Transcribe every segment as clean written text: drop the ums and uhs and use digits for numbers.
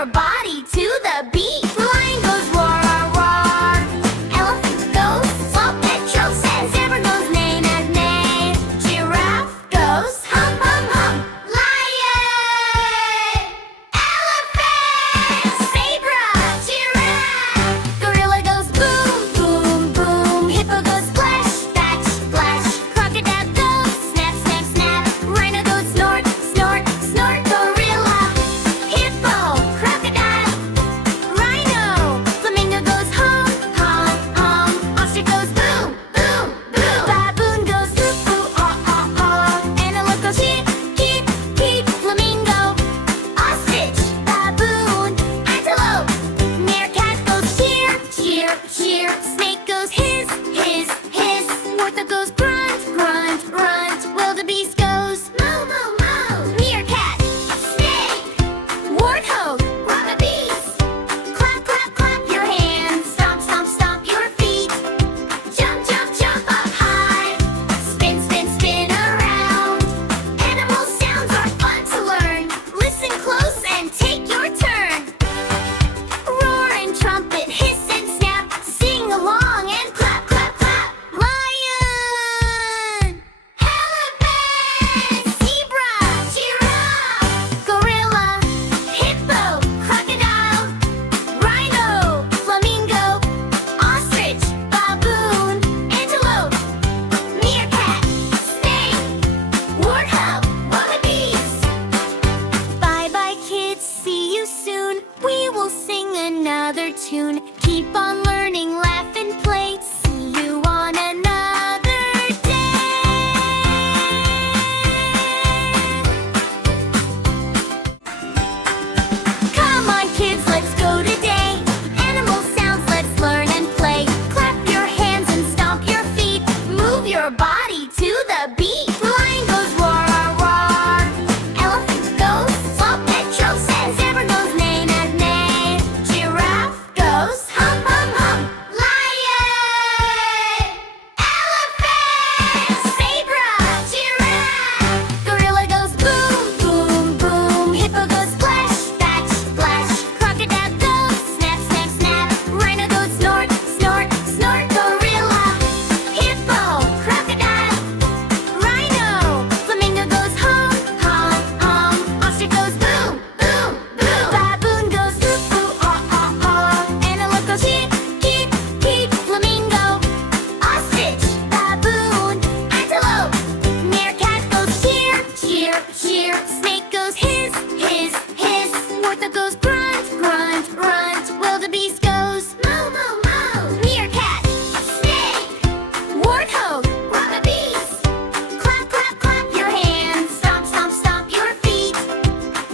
your body to the beat. Lion goes roar, roar, roar. Elephant goes paw patrol says. Zebra goes neigh, neigh, neigh. Giraffe goes hum, hum, hum. Lion, elephant, zebra, giraffe. Gorilla goes boom, boom, boom. Hippo goes splash, splash, splash. Crocodile goes snap, snap, snap. Rhino goes snort, snort, snort. Gorilla, hippo, crocodile, rhino. Flamingo goes hum, hum, hum. Ostrich goes boom, boom, boom. Baboon goes ooh, ooh, ah, ah, ah. Antelope goes cheep, cheep, cheep. Flamingo, ostrich, baboon, antelope. Meerkat goes cheer, cheer, cheer. Snake goes hiss, hiss, hiss. Warthog goes grunt, grunt, grunt. Wildebeest goes moo, moo, moo. Meerkat, snake, warthog, wildebeest. Clap, clap, clap your hands. Stomp, stomp, stomp your feet. Jump, jump, jump up high. Spin, spin, spin around. Animal sounds are fun to learn. Listen close and take your turn. Roar and trumpet, hiss and snap. Sing along and clap, clap, clap. Lion, elephant, zebra, giraffe. Gorilla, hippo, crocodile, rhino, flamingo, ostrich, baboon, antelope. Meerkat, snake, warthog, wildebeest. Bye bye kids, see you soon. We will sing another tune. Keep on learning, laugh and play. See you on another day. Come on kids, let's go today. Animal sounds, let's learn and play. Clap your hands and stomp your feet. Move your body to the beat. Lion goes roar, roar, roar. Elephant goes paw patrol says. Zebra goes neigh, neigh, neigh. Giraffe goes hum, hum, hum. Lion, elephant, zebra, giraffe. Gorilla goes boom, boom, boom. Hippo goes splash, splash, splash. Crocodile goes snap, snap, snap. Rhino goes snort, snort, snort. Gorilla, hippo, crocodile, rhino. Flamingo goes hum, hum, hum. Ostrich goes boom, boom, boom. Baboon goes ooh, ooh, ah, ah, ah. Antelope goes cheep, cheep, cheep. Flamingo, ostrich, baboon, antelope. Meerkat goes cheer, cheer, cheer. Snake goes hiss, hiss, hiss. Warthog goes grunt, grunt, grunt. Wildebeest goes moo, moo, moo. Meerkat, snake, warthog, wildebeest. Clap, clap, clap your hands. Stomp, stomp, stomp your feet.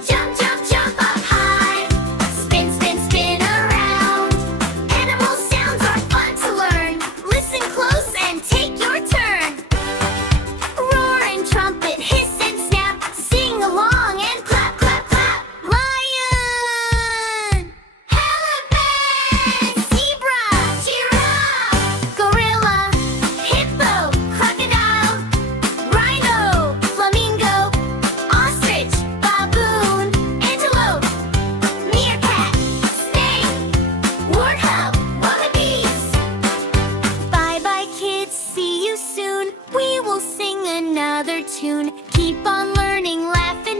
Jump, jump, jump up high. Spin, spin, spin around. Animal sounds are fun to learn. Listen close and take your turn. Roar and trumpet, hiss and snap. Sing along and clap, clap, clap. Lion, elephant, zebra, giraffe. Gorilla, hippo, crocodile, rhino, flamingo, ostrich, baboon, antelope. Meerkat, snake, warthog, wildebeest. Bye bye kids, see you soon. We will sing another tune. Keep on learning, laugh and